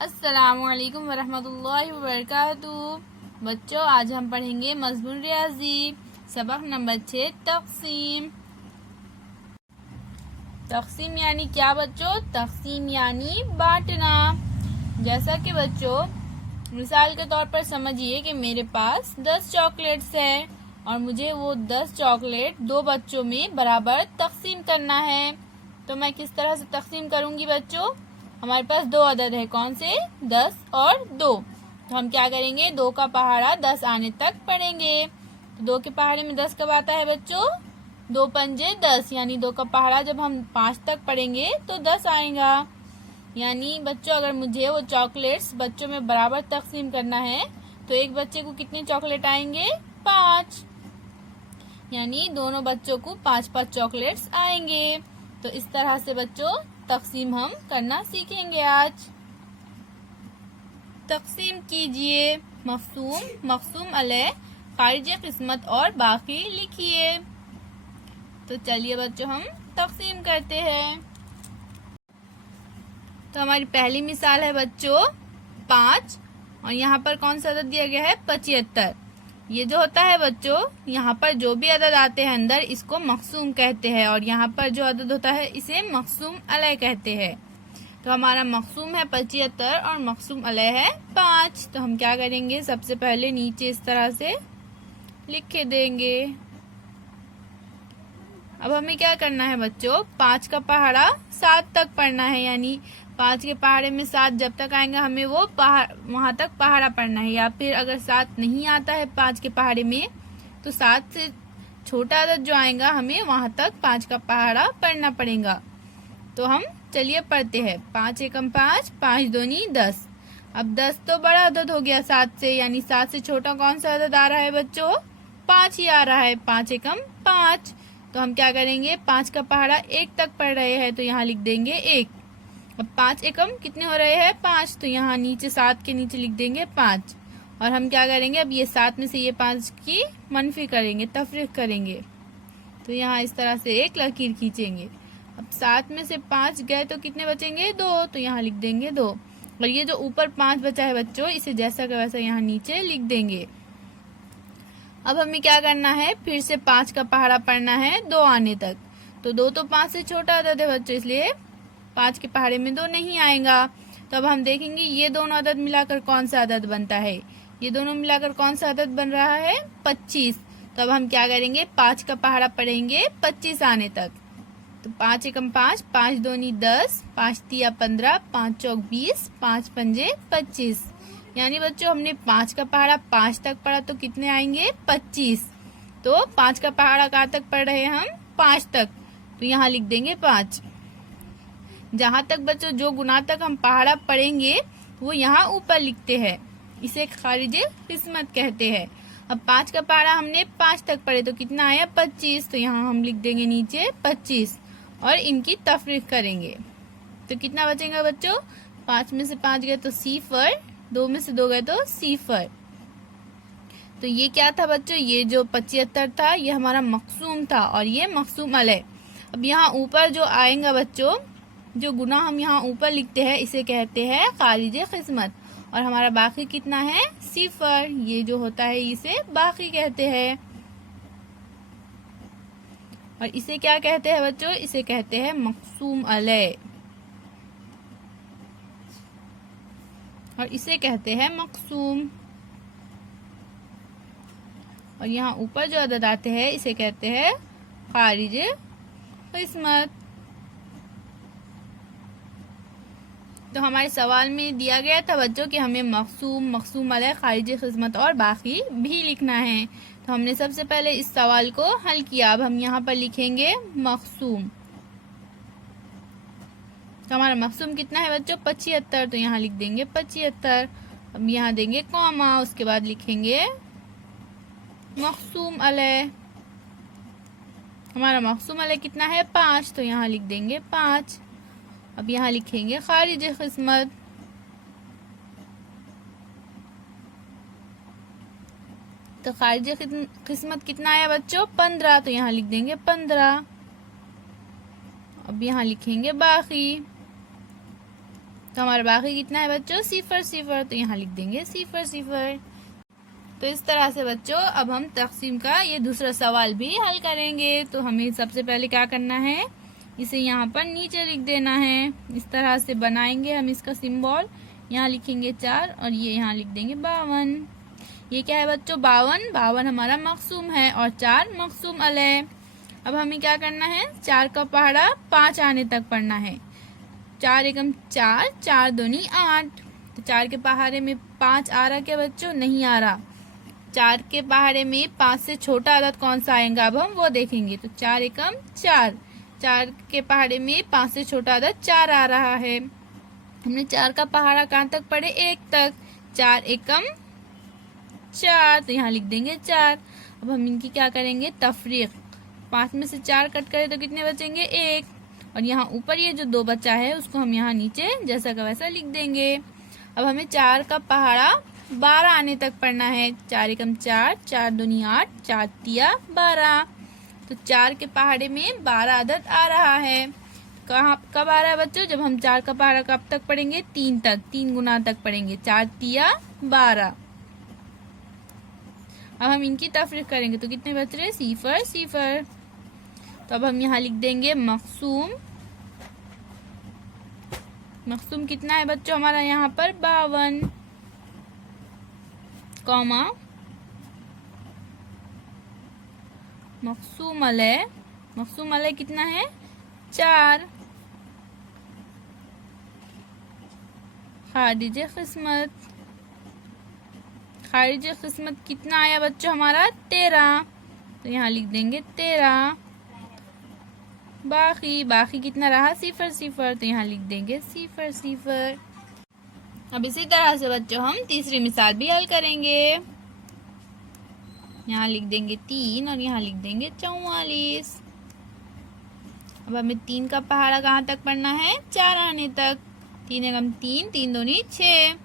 अस्सलामुअलैकुम वरहमतुल्लाहि वबरकातुहू। बच्चों, आज हम पढ़ेंगे मज़मून रियाजी सबक नंबर 6 तक़सीम। तक़सीम यानी क्या बच्चों? तक़सीम यानी बांटना। जैसा कि बच्चों मिसाल के तौर पर समझिए कि मेरे पास 10 चॉकलेट्स है और मुझे वो 10 चॉकलेट दो बच्चों में बराबर तक़सीम करना है। तो मैं किस तरह से तक़सीम करूंगी बच्चों? हमारे पास दो अदद है, कौन से? 10 और 2। तो हम क्या करेंगे? 2 का पहाड़ा 10 आने तक पढ़ेंगे। तो 2 के पहाड़े में 10 कब आता है बच्चों? 2 पंजे 10, यानी 2 का पहाड़ा जब हम 5 तक पढ़ेंगे तो 10 आएगा। यानी बच्चों, अगर मुझे वो चॉकलेट्स बच्चों में बराबर तक़सीम करना है तो एक बच्चे को कितने चॉकलेट आएंगे? 5। यानी दोनों बच्चों को 5-5 चॉकलेट्स आएंगे। तो इस तरह से बच्चों तक़सीम हम करना सीखेंगे आज। तक़सीम कीजिए। मक़सूम, मक़सूम अलैह, खारिज किस्मत और बाकी लिखिए। तो चलिए बच्चों हम तक़सीम करते हैं। तो हमारी पहली मिसाल है बच्चों 5 और यहाँ पर कौन सा अदद दिया गया है? 75। ये जो होता है बच्चों, यहाँ पर जो भी अदद आते हैं अंदर इसको मक़सूम कहते हैं और यहाँ पर जो अदद होता है इसे मक़सूम अलैह कहते हैं। तो हमारा मक़सूम है 75 और मक़सूम अलैह है 5। तो हम क्या करेंगे? सबसे पहले नीचे इस तरह से लिख के देंगे। अब हमें क्या करना है बच्चों? 5 का पहाड़ा 7 तक पढ़ना है, यानी 5 के पहाड़े में 7 जब तक आएगा हमें वो वहां तक पहाड़ा पढ़ना है। या फिर अगर 7 नहीं आता है 5 के पहाड़े में तो 7 से छोटा अदद जो आएगा हमें वहां तक 5 का पहाड़ा पढ़ना पड़ेगा। तो हम चलिए पढ़ते हैं। 5 एकम 5, 5 दूनी 10। अब 10 तो बड़ा अदद हो गया 7 से, यानी 7 से छोटा कौन सा अदद आ रहा है बच्चों? 5 ही आ रहा है। 5 एकम 5। तो हम क्या करेंगे? 5 का पहाड़ा 1 तक पढ़ रहे हैं तो यहाँ लिख देंगे 1। अब 5 एकम कितने हो रहे हैं? 5। तो यहाँ नीचे 7 के नीचे लिख देंगे 5। और हम क्या करेंगे? अब ये 7 में से ये 5 की मनफी करेंगे, तफरीक करेंगे। तो यहाँ इस तरह से एक लकीर खींचेंगे। अब 7 में से 5 गए तो कितने बचेंगे? 2। तो यहाँ लिख देंगे 2। और ये जो ऊपर 5 बचा है बच्चों, इसे जैसा का वैसा यहाँ नीचे लिख देंगे। अब हमें क्या करना है? फिर से 5 का पहाड़ा पढ़ना है 2 आने तक। तो 2 तो 5 से छोटा अदद है बच्चों, इसलिए 5 के पहाड़े में 2 नहीं आएगा। तो अब हम देखेंगे ये दोनों अदद मिलाकर कौन सा अदद बनता है। ये दोनों मिलाकर कौन सा अदद बन रहा है? 25। तो अब हम क्या करेंगे? 5 का पहाड़ा पढ़ेंगे 25 आने तक। तो 5 एकम 5, 5 दूनी 10, 5 तिया 15, 5 चौक 20, 5 पंजे 25। यानी बच्चों हमने 5 का पहाड़ा 5 तक पढ़ा तो कितने आएंगे? 25। तो 5 का पहाड़ा कहाँ तक पढ़ रहे हैं हम? 5 तक। तो यहाँ लिख देंगे 5। जहां तक बच्चों जो गुना तक हम पहाड़ा पढ़ेंगे वो यहाँ ऊपर लिखते हैं, इसे खारिज किस्मत कहते हैं। अब 5 का पहाड़ा हमने 5 तक पढ़े तो कितना आया? 25। तो यहाँ हम लिख देंगे नीचे 25 और इनकी तफरीक करेंगे। तो कितना बचेगा बच्चों? 5 में से 5 गए तो सिफर, 2 में से 2 गए तो सिफर। तो ये क्या था बच्चों? ये जो 75 था ये हमारा मक़सूम था और ये मक़सूम अलैह। अब यहाँ ऊपर जो आएगा बच्चों, जो गुना हम यहाँ ऊपर लिखते हैं इसे कहते हैं खारिज किस्मत। और हमारा बाकी कितना है? सिफर। ये जो होता है इसे बाकी कहते हैं। और इसे क्या कहते हैं बच्चों? इसे कहते हैं मक़सूम अलैह और इसे कहते हैं मक़सूम। और यहाँ ऊपर जो अदद आते हैं इसे कहते हैं खारिज किस्मत। तो हमारे सवाल में दिया गया था बच्चों कि हमें मक़सूम, मक़सूम अलैह, खारिज किस्मत और बाकी भी लिखना है। तो हमने सबसे पहले इस सवाल को हल किया। अब हम यहाँ पर लिखेंगे मक़सूम। तो हमारा मक़सूम कितना है बच्चों? 75। तो यहाँ लिख देंगे 75। अब यहाँ देंगे कॉमा, उसके बाद लिखेंगे मक़सूम अलैह। हमारा मक़सूम अलैह कितना है? 5। तो यहाँ लिख देंगे 5। अब यहाँ लिखेंगे खारिज किस्मत। तो खारिज किस्मत कितना आया बच्चों? 15। तो यहाँ लिख देंगे 15। अब यहाँ लिखेंगे बाकी। तो हमारा बाकी कितना है बच्चों, 0 तो यहाँ लिख देंगे 0। तो इस तरह से बच्चों अब हम तकसीम का ये दूसरा सवाल भी हल करेंगे। तो हमें सबसे पहले क्या करना है, इसे यहाँ पर नीचे लिख देना है। इस तरह से बनाएंगे हम इसका सिंबल। यहाँ लिखेंगे 4 और ये यहाँ लिख देंगे 52। ये क्या है बच्चों, 52 हमारा मकसूम है और 4 मकसूम अलैह। अब हमें क्या करना है, 4 का पहाड़ा 5 आने तक पढ़ना है। 4 एकम 4, 4 दूनी 8। तो 4 के पहाड़े में 5 आ रहा क्या बच्चों, नहीं आ रहा। 4 के पहाड़े में 5 से छोटा अदद कौन सा आएगा, अब हम वो देखेंगे। तो 4 एकम 4, 4 के पहाड़े में 5 से छोटा अदद 4 आ रहा है। हमने 4 का पहाड़ा कहाँ तक पढ़े, 1 तक। 4 एकम 4, तो यहाँ लिख देंगे 4। अब हम इनकी क्या करेंगे, तफरीक। 5 में से 4 कट करें तो कितने बचेंगे, 1। और यहाँ ऊपर ये जो 2 बचा है उसको हम यहाँ नीचे जैसा का वैसा लिख देंगे। अब हमें 4 का पहाड़ा 12 आने तक पढ़ना है। 4 एकम 4, 4 दूनी 8, 4 तिया 12। तो 4 के पहाड़े में 12 अदद आ रहा है। कब आ रहा है बच्चों, जब हम 4 का पहाड़ा कब तक पढ़ेंगे, 3 तक, 3 गुना तक पढ़ेंगे। 4 तिया 12। अब हम इनकी तफरीक करेंगे तो कितने बच रहे, 0। तो अब हम यहाँ लिख देंगे मकसूम। मकसूम कितना है बच्चों हमारा यहाँ पर, 52, कॉमा मकसूम अलैह। मकसूम अलैह कितना है, 4। खारिज किस्मत। खारिज किस्मत कितना आया बच्चों हमारा, 13। तो यहाँ लिख देंगे 13। बाकी कितना रहा, 0। तो यहाँ लिख देंगे 0। अब इसी तरह से बच्चों हम तीसरी मिसाल भी हल करेंगे। यहाँ लिख देंगे 3 और यहाँ लिख देंगे 44। अब हमें 3 का पहाड़ा कहाँ तक पढ़ना है, 4 आने तक। 3 एकम 3, 3 दूनी 6।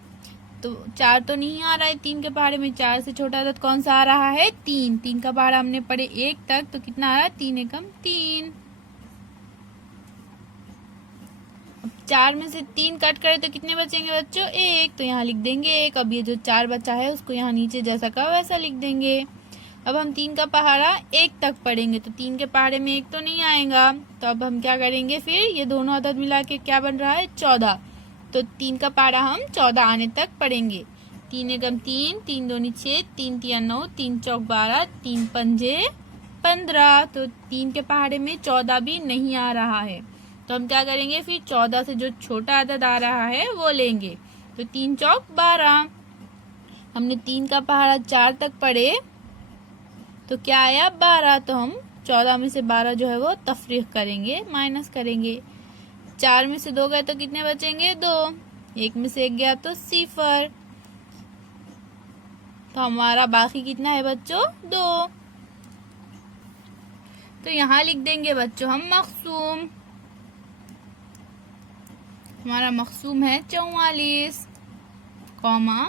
तो 4 तो नहीं आ रहा है 3 के पहाड़े में। 4 से छोटा अदद कौन सा आ रहा है, 3। 3 का पहाड़ा हमने पढ़े 1 तक, तो कितना आ रहा है, 3 एकम 3। 4 में से 3 कट करे तो कितने बचेंगे बच्चों, 1। तो यहाँ लिख देंगे 1। अब ये जो 4 बचा है उसको यहाँ नीचे जैसा का वैसा लिख देंगे। अब हम 3 का पहाड़ा 1 तक पढ़ेंगे। तो 3 के पहाड़े में 1 तो नहीं आएगा। तो अब हम क्या करेंगे, फिर ये दोनों अदद मिला के क्या बन रहा है, 14। तो 3 का पहाड़ा हम 14 आने तक पढ़ेंगे। 3 एकम 3, 3 दूनी 6, 3 तिया 9, 3 चौक 12, 3 पंजे 15। तो 3 के पहाड़े में 14 भी नहीं आ रहा है। तो हम क्या करेंगे, फिर 14 से जो छोटा अदद आ रहा है वो लेंगे। तो 3 चौक 12। हमने 3 का पहाड़ा 4 तक पढ़े तो क्या आया, 12। तो हम 14 में से 12 जो है वो तफरीक करेंगे, माइनस करेंगे। 4 में से 2 गए तो कितने बचेंगे, 2। 1 में से 1 गया तो 0। तो हमारा बाकी कितना है बच्चों, 2। तो यहाँ लिख देंगे बच्चों हम मकसूम। हमारा मकसूम है 44, कॉमा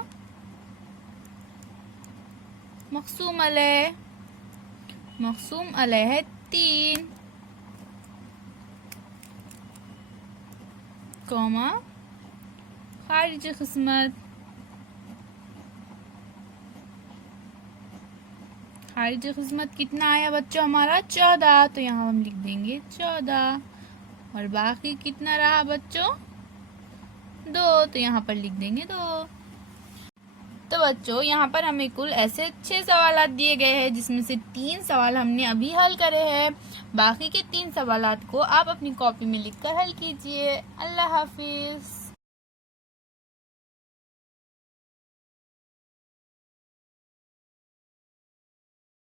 मकसूम अलैह। मकसूम अलैह है 3, कॉमा खारिज किस्मत। खारिज किस्मत कितना आया बच्चों हमारा, 14। तो यहाँ हम लिख देंगे 14। और बाकी कितना रहा बच्चों, 2। तो यहाँ पर लिख देंगे 2। तो बच्चों यहाँ पर हमें कुल ऐसे 6 सवालात दिए गए हैं, जिसमें से 3 सवाल हमने अभी हल करे हैं। बाकी के 3 सवालात को आप अपनी कॉपी में लिखकर हल कीजिए। अल्लाह हाफिज।